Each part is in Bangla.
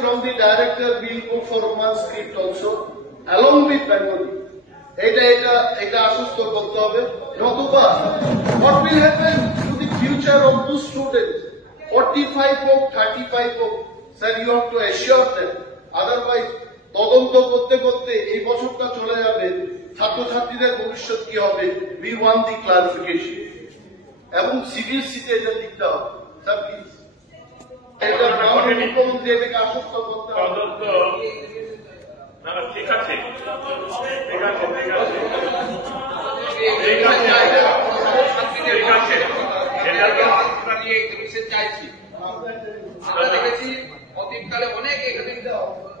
from the director will go for one script also along with Bengali. এটা আশ্বস্ত করতে হবে, নতুবা what will happen to the future of those students 45 হোক 35 হোক, sir you have to assure them, otherwise তদন্ত করতে করতে এই বছরটা চলে যাবে, ছাত্রছাত্রীদের ভবিষ্যৎ কি হবে, we want the clarification এবং সিবিএসইতে এটা লিখতে হবে। স্যার প্লিজ এটা মুখ্যমন্ত্রী এটাকে আশ্বস্ত করতে হবে। ঠিক আছে, ঠিক আছে, চাইছি। আমরা দেখেছি অতীতকালে অনেক এখানে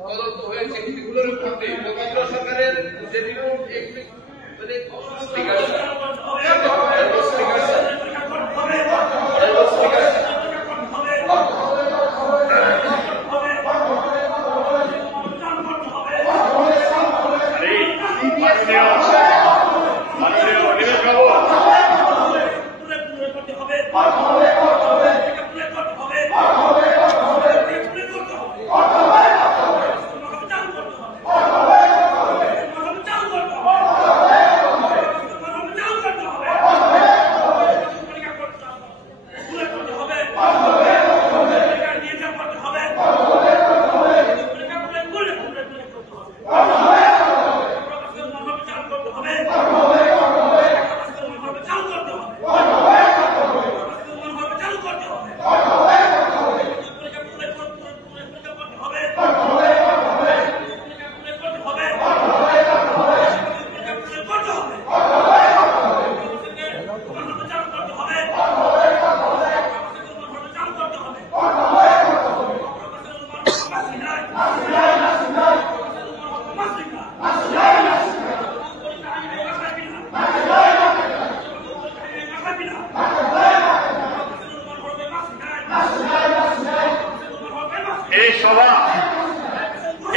তদন্ত হয়েছে এগুলোর উপরে কেন্দ্র সরকারের যে রিপোর্ট এগুলি মানে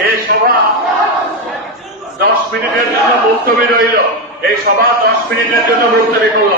এই সভা 10 মিনিটের জন্য মুলতবি রইল। এই সভা 10 মিনিটের জন্য মুলতবি করল।